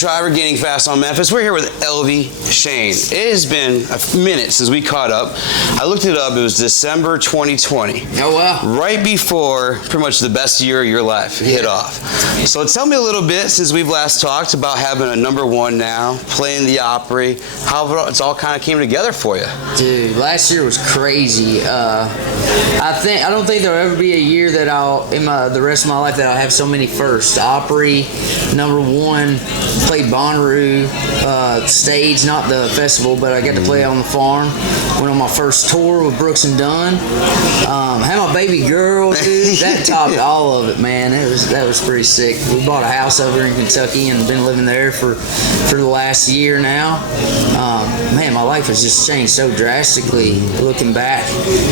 driver, gaining fast on Memphis. We're here with Elvie Shane. It has been a minute since we caught up. I looked it up. It was December 2020. Oh, wow. Right before pretty much the best year of your life hit off. So tell me a little bit, since we've last talked, about having a #1 now, playing the Opry, how it's all kind of came together for you. Dude, last year was crazy. I don't think there'll ever be a year that the rest of my life that I'll have so many firsts. Opry, #1, played Bonnaroo stage, not the festival, but I got to play on the farm. Went on my first tour with Brooks and Dunn. Had my baby girl, dude. That topped all of it, man. That was pretty sick. We bought a house over in Kentucky and been living there for the last year now. Man, my life has just changed so drastically. Looking back,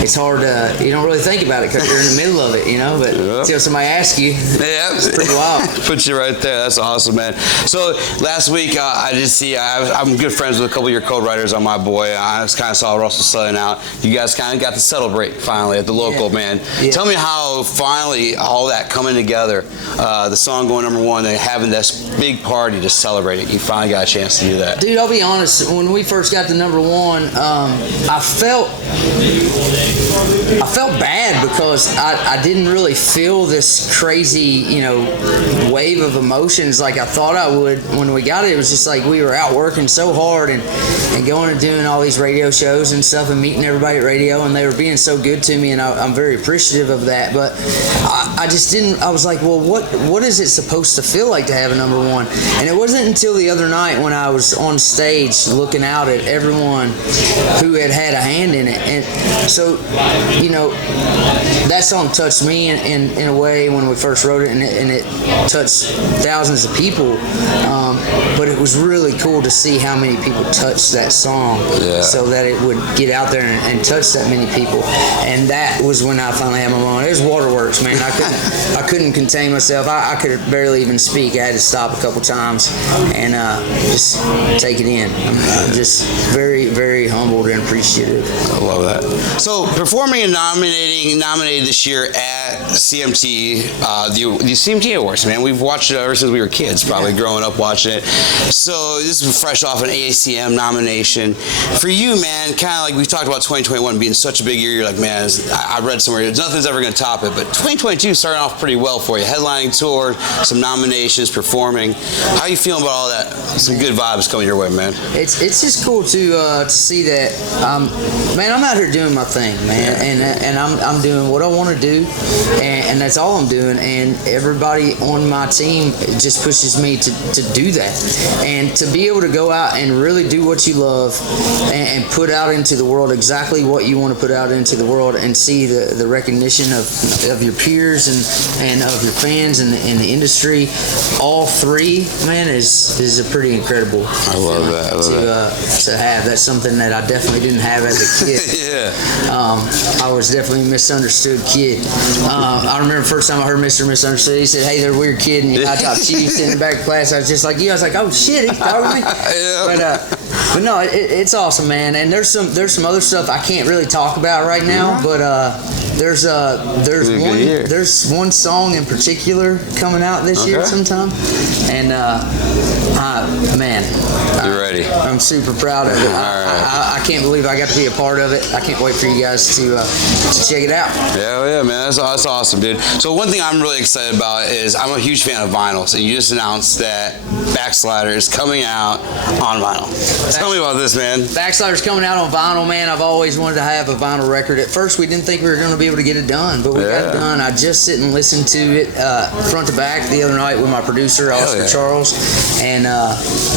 it's hard to, you don't really think about it because you're in the middle of it, you know. But until somebody asks you, it's pretty wild. Put you right there. That's awesome, man. So last week, I did see. I'm good friends with a couple of your co-writers on My Boy. I just kind of saw Russell selling out. You guys kind of got to celebrate finally at the local, man. Yeah. Tell me how finally all that coming together, the song going #1, and having this big party to celebrate it. You finally got a chance to do that. Dude, I'll be honest. When we first got to #1, I felt bad because I didn't really feel this crazy, wave of emotions like I thought I would when we got it. It was just like we were out working so hard and going and doing all these radio shows and stuff and meeting everybody at radio, and they were being so good to me, and I'm very appreciative of that. But I just didn't. I was like, well, what is it supposed to feel like to have a #1? And it wasn't until the other night when I was on stage looking out at everyone who had a hand in it, and so that song touched me in a way when we first wrote it, and it touched thousands of people. But it was really cool to see how many people touched that song, so that it would get out there and touch that many people. And that was when I finally had my moment. It was waterworks, man. I couldn't contain myself. I could barely even speak. I had to stop a couple times and just take it in. I'm just very, very humbled and appreciative. I love that. So performing and nominated this year at CMT, the CMT Awards, man. We've watched it ever since we were kids, probably growing up watching it. So this is fresh off an AACM nomination. For you, man, kind of like we talked about 2021 being such a big year, you're like, man, I read somewhere, nothing's ever going to top it. But 2022 started off pretty well for you. Headlining tour, some nominations, performing. How are you feeling about all that? Some good vibes coming your way, man. It's just cool to see that, man, I'm out here doing my thing, man, and I'm doing what I want to do, and that's all I'm doing, and everybody on my team just pushes me to do that, and to be able to go out and really do what you love and put out into the world exactly what you want to put out into the world, and see the recognition of your peers and of your fans and the industry, all three, man, is a pretty incredible. I love that. To have. That's something that I definitely didn't have as a kid. I was definitely a misunderstood kid. I remember the first time I heard Mr. Misunderstood, he said, "Hey, they're a weird kid," and I talked Chiefs in the back of class. I was just like you. I was like, "Oh shit, he's talking to me." But no, it's awesome, man. And there's some other stuff I can't really talk about right now, but there's one song in particular coming out this year sometime, and man, you're ready. I'm super proud of it. I can't believe I got to be a part of it. I can't wait for you guys to check it out. Yeah, man, that's awesome, dude. So one thing I'm really excited about is I'm a huge fan of vinyls, and you just announced that Backslider is coming out on vinyl. Tell me about this, man. Backslider's coming out on vinyl, man. I've always wanted to have a vinyl record. At first, we didn't think we were going to be able to get it done, but we got it done. I just sit and listen to it front to back the other night with my producer, Oscar Charles, and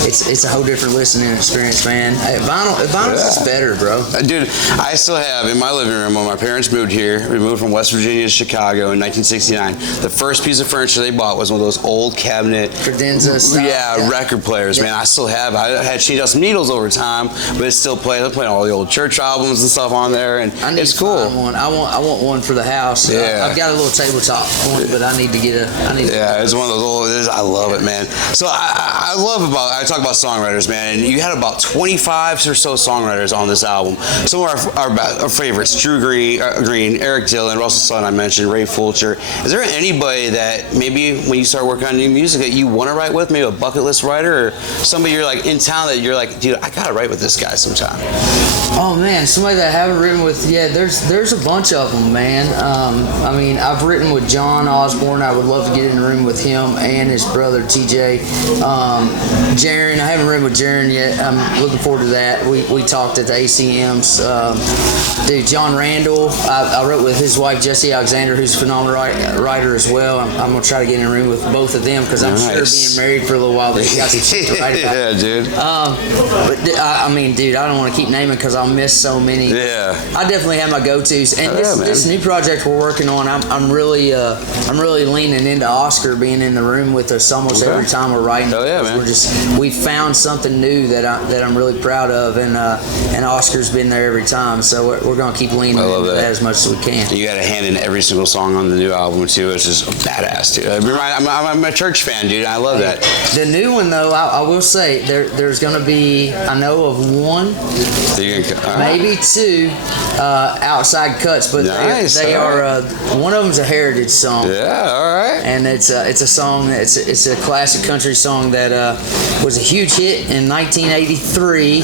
it's a whole different listening experience, man. Vinyl is just better, bro. Dude, I still have in my living room when my parents moved here. We moved from West Virginia to Chicago in 1969. The first piece of furniture they bought was one of those old cabinet credenza style. Record players, man. I still have. I had changed out some needles dwindles over time, but it's still playing. They're playing all the old church albums and stuff on there, and I need it's to cool. find one. I want one for the house. Yeah. I've got a little tabletop one, but I need to get a. Yeah, it's one of those old. I love it, man. So I I talk about songwriters, man, and you had about 25 or so songwriters on this album. Some of our favorites: Drew Green, Eric Dillon, Russell Sun. I mentioned Ray Fulcher. Is there anybody that maybe when you start working on new music that you want to write with, maybe a bucket list writer, or somebody you're like in town that you're like, dude, I gotta write with this guy sometime? Oh man, somebody that I haven't written with. Yeah, there's a bunch of them, man. I mean, I've written with John Osborne. I would love to get in the room with him and his brother TJ. Jaron, I haven't written with Jaron yet. I'm looking forward to that. We talked at the ACMs. Dude, John Randall. I wrote with his wife Jessie Alexander, who's a phenomenal writer as well. I'm gonna try to get in the room with both of them because I'm sure being married for a little while they got some shit to write about. Yeah, dude. But I mean, dude, I don't want to keep naming because I'll miss so many. Yeah. I definitely have my go-tos, and this new project we're working on, I'm really leaning into Oscar being in the room with us almost every time we're writing. Oh yeah, man. We found something new that I'm really proud of, and Oscar's been there every time, so we're gonna keep leaning into that as much as we can. You got a hand in every single song on the new album too. It's just badass, dude. I'm a church fan, dude. I love that. The new one though, I will say there's gonna be, I know of one, maybe two outside cuts, but they are one of them's a heritage song. Yeah, all right. And it's a song. It's a classic country song that was a huge hit in 1983.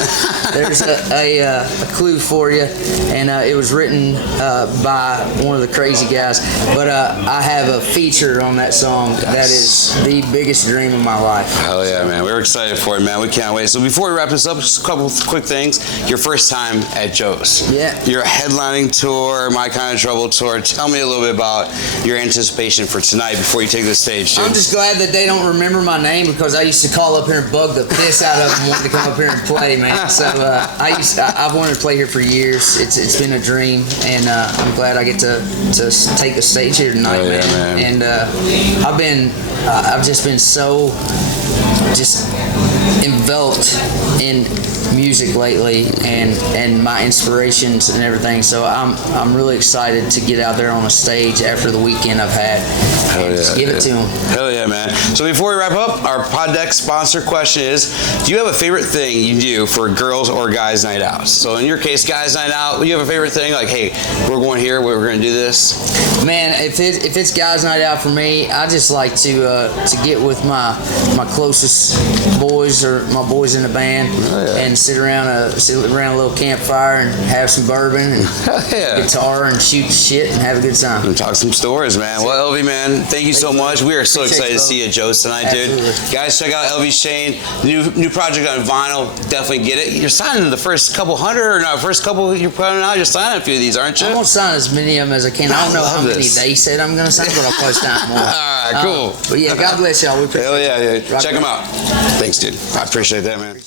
There's a clue for you, and it was written by one of the crazy guys. But I have a feature on that song that is the biggest dream of my life. Hell yeah, man. We're excited for it, man. We can't wait. So before we wrap this up, just a couple of quick things. Your first time at Joe's. Yeah. Your headlining tour, My Kind of Trouble tour. Tell me a little bit about your anticipation for tonight before you take the stage, dude. I'm just glad that they don't remember my name because I used to call up here and bug the piss out of them wanting to come up here and play, man. So I've wanted to play here for years. It's been a dream, and I'm glad I get to take the stage here tonight, man. And I've just been so enveloped in music lately and my inspirations and everything, so I'm really excited to get out there on a stage after the weekend I've had. Just give it to them. Hell yeah, man. So before we wrap up, our Pod Deck sponsor question is, do you have a favorite thing you do for girls or guys night out? So in your case, guys night out, you have a favorite thing like, hey, we're going here, we're going to do this? Man, if it's guys night out for me, I just like to get with my closest boys or my boys in the band and sit around a little campfire and have some bourbon and guitar and shoot shit and have a good time. And talk some stories, man. Well, Elvie, man, thank you so much. We are so excited to see you at Joe's tonight, dude. Guys, check out Elvie Shane. New project on vinyl. Definitely get it. You're signing the first couple hundred, or no, first couple you're putting out. You're signing a few of these, aren't you? I'm going to sign as many of them as I can. I don't know how many they said I'm going to sign, but I'll probably sign more. All right, cool. But yeah, God bless y'all. We appreciate Hell yeah, it. dude. Check them out. Thanks, dude. I appreciate that, man.